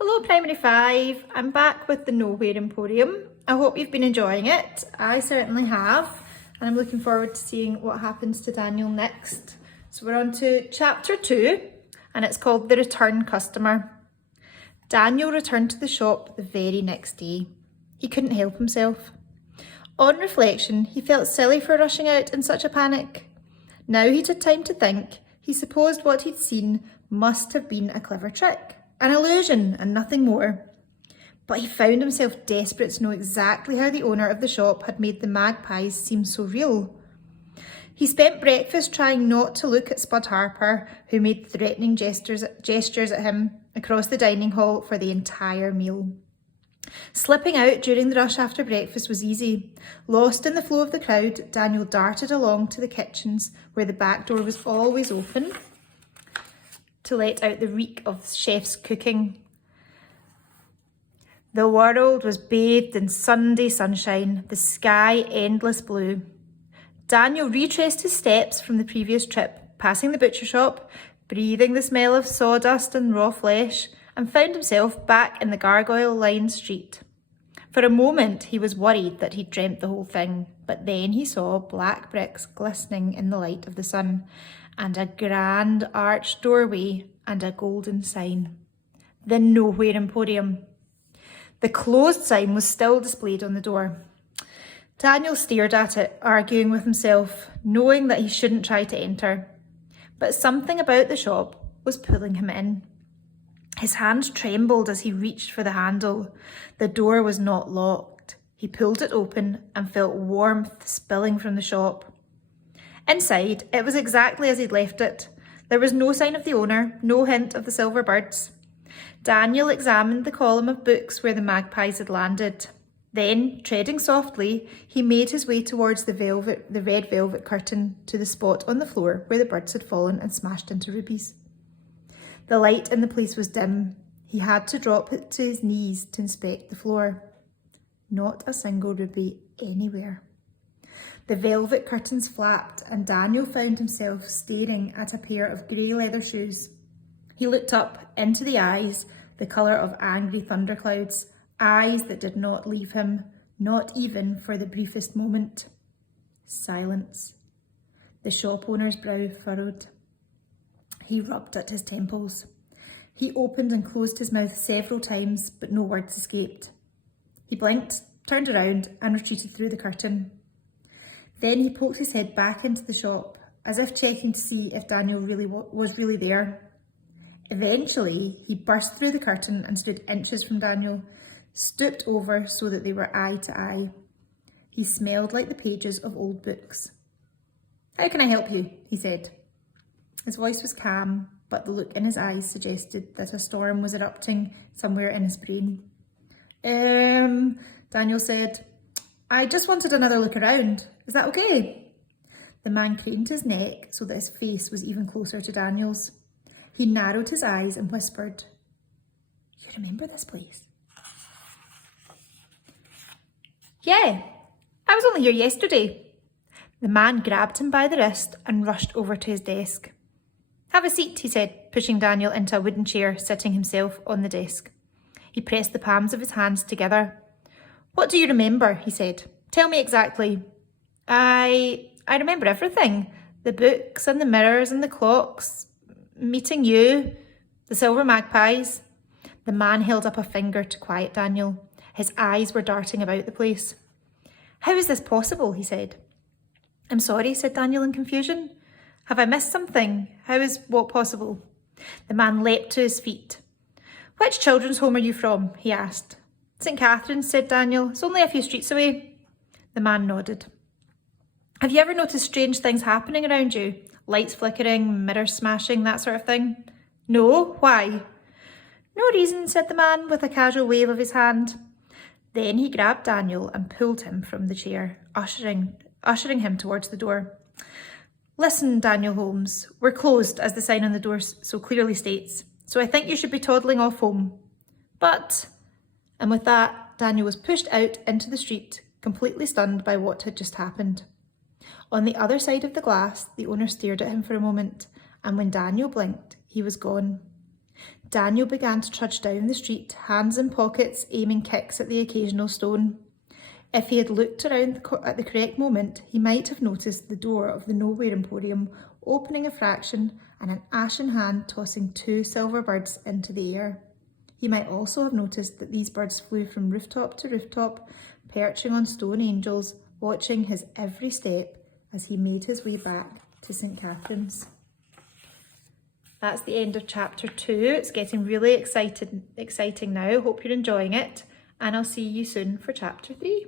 Hello Primary 5, I'm back with the Nowhere Emporium. I hope you've been enjoying it. I certainly have, and I'm looking forward to seeing what happens to Daniel next. So we're on to chapter 2, and it's called The Return Customer. Daniel returned to the shop the very next day. He couldn't help himself. On reflection, he felt silly for rushing out in such a panic. Now he'd had time to think, he supposed what he'd seen must have been a clever trick. An illusion and nothing more. But he found himself desperate to know exactly how the owner of the shop had made the magpies seem so real. He spent breakfast trying not to look at Spud Harper, who made threatening gestures at him across the dining hall for the entire meal. Slipping out during the rush after breakfast was easy. Lost in the flow of the crowd, Daniel darted along to the kitchens, where the back door was always open, to let out the reek of chef's cooking. The world was bathed in Sunday sunshine, the sky endless blue. Daniel retraced his steps from the previous trip, passing the butcher shop, breathing the smell of sawdust and raw flesh, and found himself back in the gargoyle-lined street. For a moment he was worried that he'd dreamt the whole thing, but then he saw black bricks glistening in the light of the sun, and a grand arched doorway and a golden sign. The Nowhere Emporium. The closed sign was still displayed on the door. Daniel stared at it, arguing with himself, knowing that he shouldn't try to enter. But something about the shop was pulling him in. His hand trembled as he reached for the handle. The door was not locked. He pulled it open and felt warmth spilling from the shop. Inside, it was exactly as he'd left it. There was no sign of the owner, no hint of the silver birds. Daniel examined the column of books where the magpies had landed. Then, treading softly, he made his way towards the red velvet curtain to the spot on the floor where the birds had fallen and smashed into rubies. The light in the place was dim. He had to drop it to his knees to inspect the floor. Not a single ruby anywhere. The velvet curtains flapped and Daniel found himself staring at a pair of grey leather shoes. He looked up into the eyes, the colour of angry thunderclouds, eyes that did not leave him, not even for the briefest moment. Silence. The shop owner's brow furrowed. He rubbed at his temples. He opened and closed his mouth several times, but no words escaped. He blinked, turned around and retreated through the curtain. Then he poked his head back into the shop, as if checking to see if Daniel was really there. Eventually, he burst through the curtain and stood inches from Daniel, stooped over so that they were eye to eye. He smelled like the pages of old books. "How can I help you?" he said. His voice was calm, but the look in his eyes suggested that a storm was erupting somewhere in his brain. Daniel said, "I just wanted another look around. Is that okay?" The man craned his neck so that his face was even closer to Daniel's. He narrowed his eyes and whispered, "You remember this place?" "Yeah, I was only here yesterday." The man grabbed him by the wrist and rushed over to his desk. "Have a seat," he said, pushing Daniel into a wooden chair, sitting himself on the desk. He pressed the palms of his hands together. "What do you remember?" he said. "Tell me exactly." I remember everything. The books and the mirrors and the clocks. Meeting you. The silver magpies." The man held up a finger to quiet Daniel. His eyes were darting about the place. "How is this possible?" he said. "I'm sorry," said Daniel in confusion. "Have I missed something? How is what possible?" The man leapt to his feet. "Which children's home are you from?" he asked. "St. Catherine's," said Daniel. "It's only a few streets away." The man nodded. "Have you ever noticed strange things happening around you? Lights flickering, mirrors smashing, that sort of thing?" "No, why?" "No reason," said the man with a casual wave of his hand. Then he grabbed Daniel and pulled him from the chair, ushering him towards the door. "Listen, Daniel Holmes, we're closed, as the sign on the door so clearly states, so I think you should be toddling off home." "But..." And with that, Daniel was pushed out into the street, completely stunned by what had just happened. On the other side of the glass, the owner stared at him for a moment, and when Daniel blinked, he was gone. Daniel began to trudge down the street, hands in pockets, aiming kicks at the occasional stone. If he had looked around at the correct moment, he might have noticed the door of the Nowhere Emporium opening a fraction and an ashen hand tossing 2 silver birds into the air. He might also have noticed that these birds flew from rooftop to rooftop, perching on stone angels, watching his every step as he made his way back to St. Catherine's. That's the end of chapter 2. It's getting really exciting now. Hope you're enjoying it, and I'll see you soon for chapter 3.